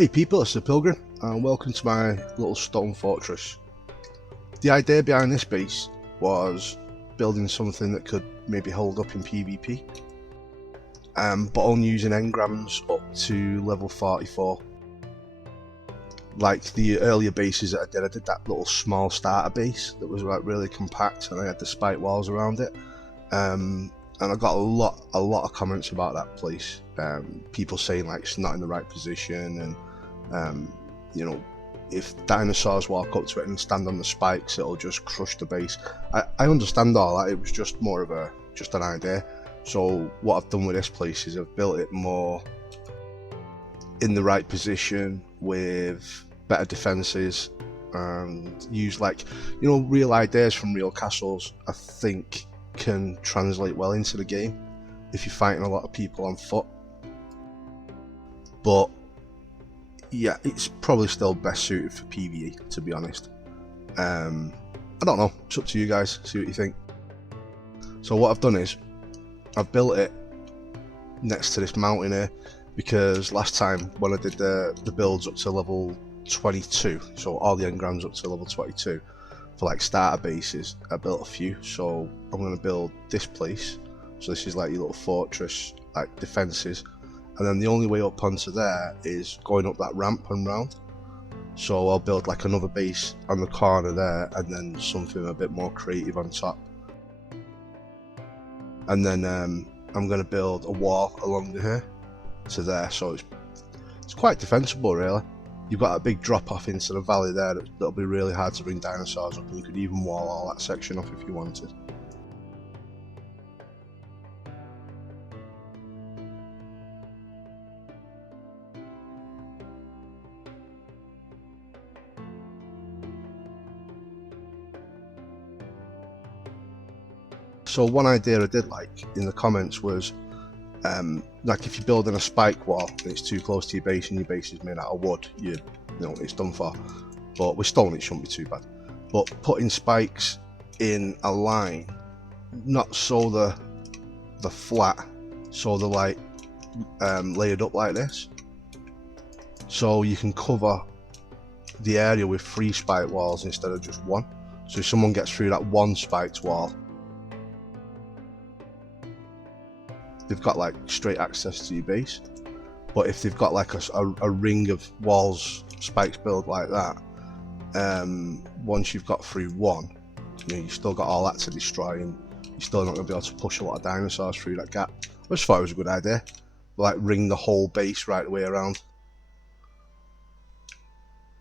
Hey people, it's the Pilgrim and welcome to my little stone fortress. The idea behind this base was building something that could maybe hold up in PvP, but only using engrams up to level 44. Like the earlier bases that I did that little small starter base that was like really compact and I had the spike walls around it. And I got a lot of comments about that place. People saying like it's not in the right position, and you know, if dinosaurs walk up to it and stand on the spikes, it'll just crush the base. I understand all that. It was just more of just an idea. So what I've done with this place is I've built it more in the right position with better defenses, and use like, you know, real ideas from real castles. I think can translate well into the game if you're fighting a lot of people on foot. But yeah, it's probably still best suited for PvE, to be honest. I don't know, it's up to you guys, see what you think. So what I've done is I've built it next to this mountain here, because last time when I did the builds up to level 22, so all the engrams up to level 22 for like starter bases, I built a few. So I'm going to build this place. So this is like your little fortress, like defenses, and then the only way up onto there is going up that ramp and round. So I'll build like another base on the corner there, and then something a bit more creative on top. And then I'm going to build a wall along here to there, so it's quite defensible really. You've got a big drop off into the valley there that'll be really hard to bring dinosaurs up, and you could even wall all that section off if you wanted. So one idea I did like in the comments was, like if you're building a spike wall and it's too close to your base and your base is made out of wood, you know it's done for. But with stone it shouldn't be too bad. But putting spikes in a line, not so the flat, so they're like layered up like this, so you can cover the area with 3 spike walls instead of just 1. So if someone gets through that 1 spiked wall, they've got like straight access to your base. But if they've got like a ring of walls, spikes built like that, once you've got through 1, you know, you've still got all that to destroy, and you're still not going to be able to push a lot of dinosaurs through that gap. I just thought it was a good idea, like ring the whole base right the way around.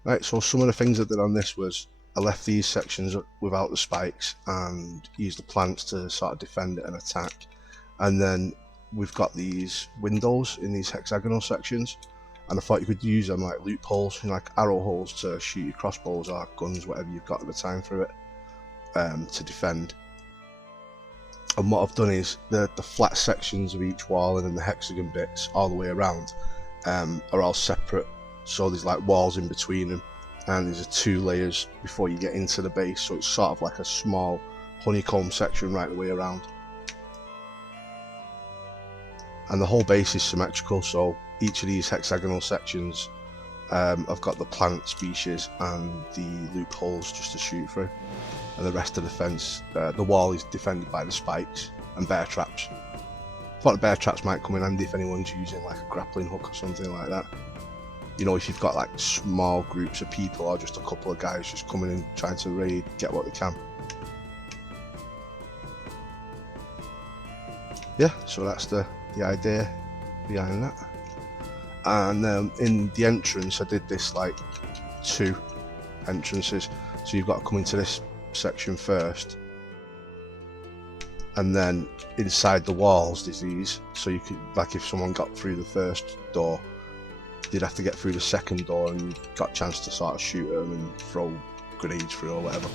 Right, so some of the things I did on this was I left these sections without the spikes and used the plants to sort of defend it and attack. And then we've got these windows in these hexagonal sections, and I thought you could use them like loopholes, you know, like arrow holes to shoot your crossbows or guns, whatever you've got at the time through it, to defend. And what I've done is the flat sections of each wall and then the hexagon bits all the way around are all separate. So there's like walls in between them, and there's 2 layers before you get into the base, so it's sort of like a small honeycomb section right the way around. And the whole base is symmetrical, so each of these hexagonal sections I've got the plant species and the loopholes just to shoot through, and the rest of the fence, the wall is defended by the spikes and bear traps. I thought the bear traps might come in handy if anyone's using like a grappling hook or something like that. You know, if you've got like small groups of people or just a couple of guys just coming in trying to raid, get what they can. Yeah, so that's the idea behind that. And in the entrance I did this like 2 entrances, so you've got to come into this section first, and then inside the walls there's these, so you could, like if someone got through the first door, you'd have to get through the second door, and you got a chance to sort of shoot them and throw grenades through or whatever.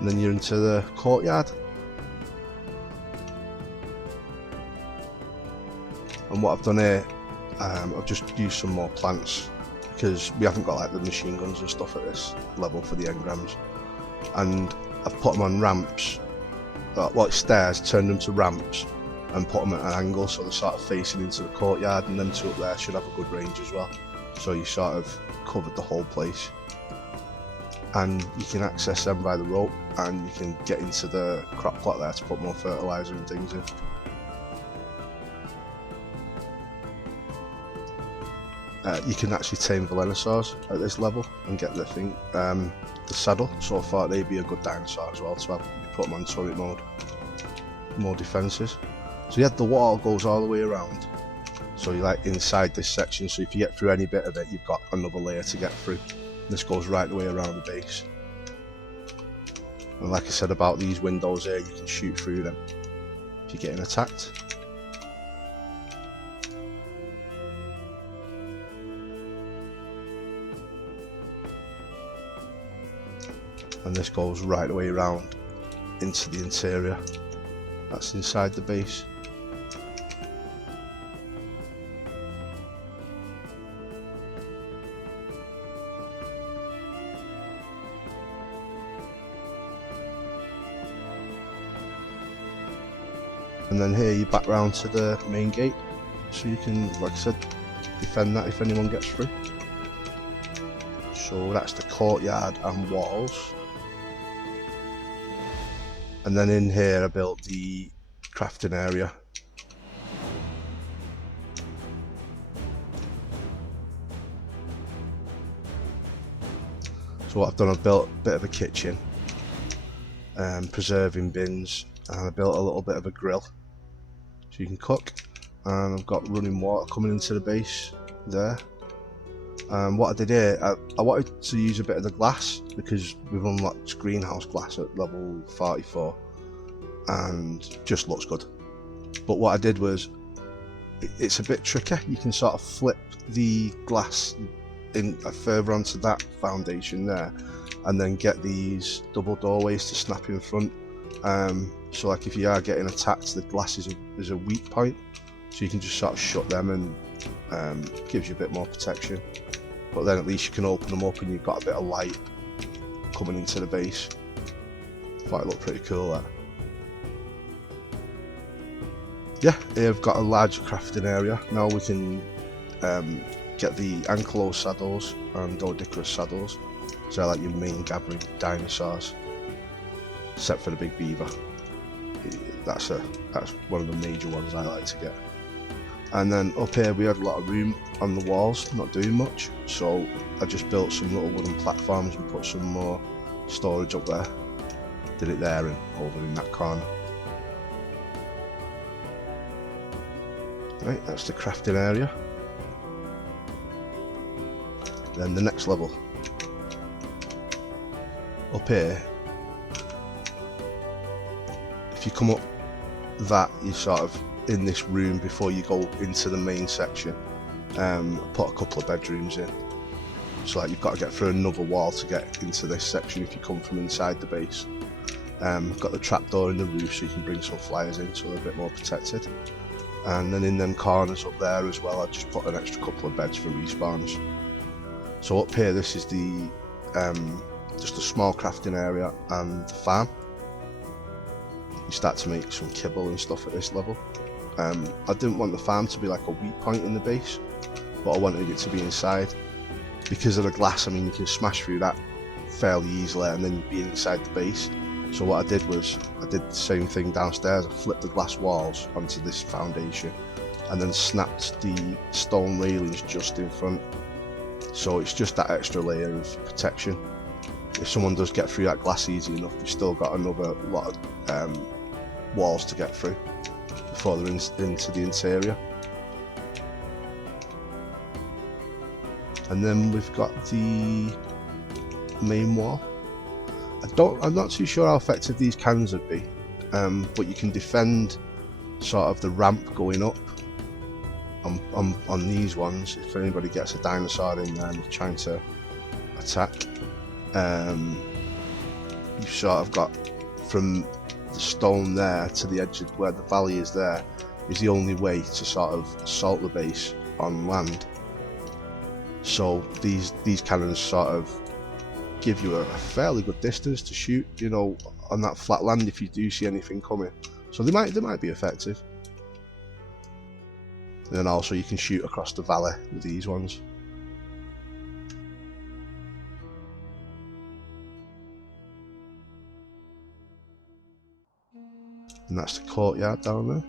And then you're into the courtyard. And what I've done here, I've just used some more plants, because we haven't got like the machine guns and stuff at this level for the engrams, and I've put them on ramps like stairs, turn them to ramps and put them at an angle so they're sort of facing into the courtyard, and them two up there should have a good range as well. So you sort of covered the whole place, and you can access them by the rope, and you can get into the crop plot there to put more fertiliser and things in. You can actually tame Velenosaurs at this level and get the thing, the saddle, so I thought they'd be a good dinosaur as well to have. You put them on turret mode, more defences. So yeah, the wall goes all the way around, so you're like inside this section, so if you get through any bit of it you've got another layer to get through. This goes right the way around the base, and like I said about these windows here, you can shoot through them if you're getting attacked. And this goes right the way around into the interior. That's inside the base. And then here you back round to the main gate, so you can, like I said, defend that if anyone gets through. So that's the courtyard and walls. And then in here I built the crafting area. So what I've done, I've built a bit of a kitchen, preserving bins, and I built a little bit of a grill so you can cook, and I've got running water coming into the base there. What I did here, I wanted to use a bit of the glass because we've unlocked greenhouse glass at level 44 and just looks good. But what I did was, it's a bit tricky. You can sort of flip the glass in further onto that foundation there, and then get these double doorways to snap in front. So like if you are getting attacked, the glass is a weak point, so you can just sort of shut them, and gives you a bit more protection. But then at least you can open them up and you've got a bit of light coming into the base. Thought it looked pretty cool, that. Yeah, here I've got a large crafting area. Now we can get the ankylosed saddles and Doedicurus saddles. So they're like your main gathering dinosaurs, except for the big beaver. That's one of the major ones I like to get. And then up here we had a lot of room on the walls, not doing much, so I just built some little wooden platforms and put some more storage up there. Did it there and over in that corner. Right, that's the crafting area. Then the next level. Up here, if you come up that, you're sort of in this room before you go into the main section. Put a couple of bedrooms in, so like you've got to get through another wall to get into this section if you come from inside the base. Got the trapdoor in the roof so you can bring some flyers in so they're a bit more protected. And then in them corners up there as well, I just put an extra couple of beds for respawns. So up here, this is the just a small crafting area and the farm. You start to make some kibble and stuff at this level. I didn't want the farm to be like a weak point in the base, but I wanted it to be inside. Because of the glass, I mean, you can smash through that fairly easily and then you'd be inside the base. So what I did was, I did the same thing downstairs. I flipped the glass walls onto this foundation and then snapped the stone railings just in front. So it's just that extra layer of protection. If someone does get through that glass easy enough, you've still got another lot of walls to get through before they're into the interior. And then we've got the main wall. I'm not too sure how effective these cannons would be, but you can defend sort of the ramp going up on these ones if anybody gets a dinosaur in there and they're trying to attack. You've sort of got from the stone there to the edge of where the valley is there is the only way to sort of assault the base on land. So these cannons sort of give you a fairly good distance to shoot, you know, on that flat land if you do see anything coming. So they might be effective. And then also you can shoot across the valley with these ones. And that's the courtyard down there.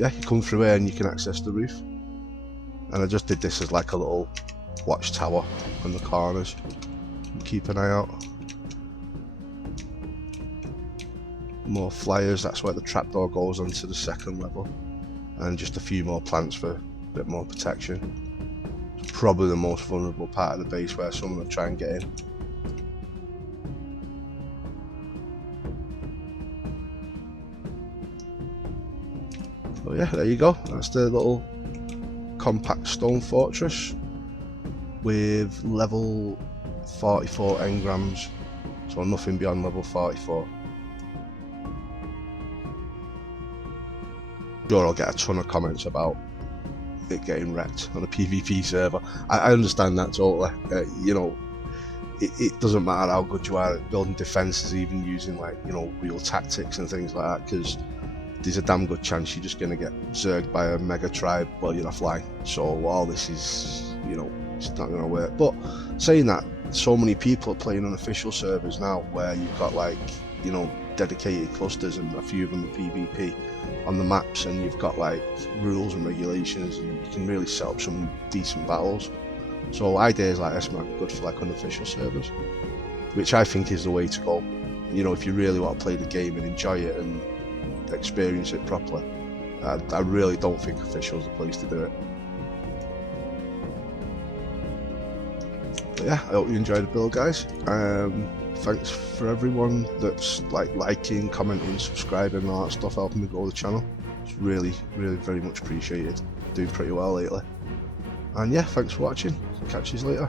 Yeah, you come through here and you can access the roof. And I just did this as like a little watchtower on the corners. Keep an eye out. More flyers, that's where the trapdoor goes onto the second level. And just a few more plants for a bit more protection. It's probably the most vulnerable part of the base where someone will try and get in. So yeah, there you go. That's the little compact stone fortress with level 44 engrams, so nothing beyond level 44. Sure, I'll get a ton of comments about it getting wrecked on a PvP server. I understand that totally. You know, it doesn't matter how good you are at building defenses, even using like, you know, real tactics and things like that, because there's a damn good chance you're just going to get zerged by a mega tribe while you're offline. So all this is, you know, it's not going to work. But saying that, so many people are playing unofficial servers now where you've got like, you know, dedicated clusters and a few of them are PvP on the maps, and you've got like rules and regulations, and you can really set up some decent battles. So ideas like this might be good for like unofficial servers, which I think is the way to go. You know, if you really want to play the game and enjoy it and experience it properly, I really don't think official is the place to do it. But yeah, I hope you enjoyed the build, guys. Thanks for everyone that's like liking, commenting, subscribing and all that stuff, helping me grow the channel. It's really very much appreciated. Doing pretty well lately. And yeah, thanks for watching. Catch you later.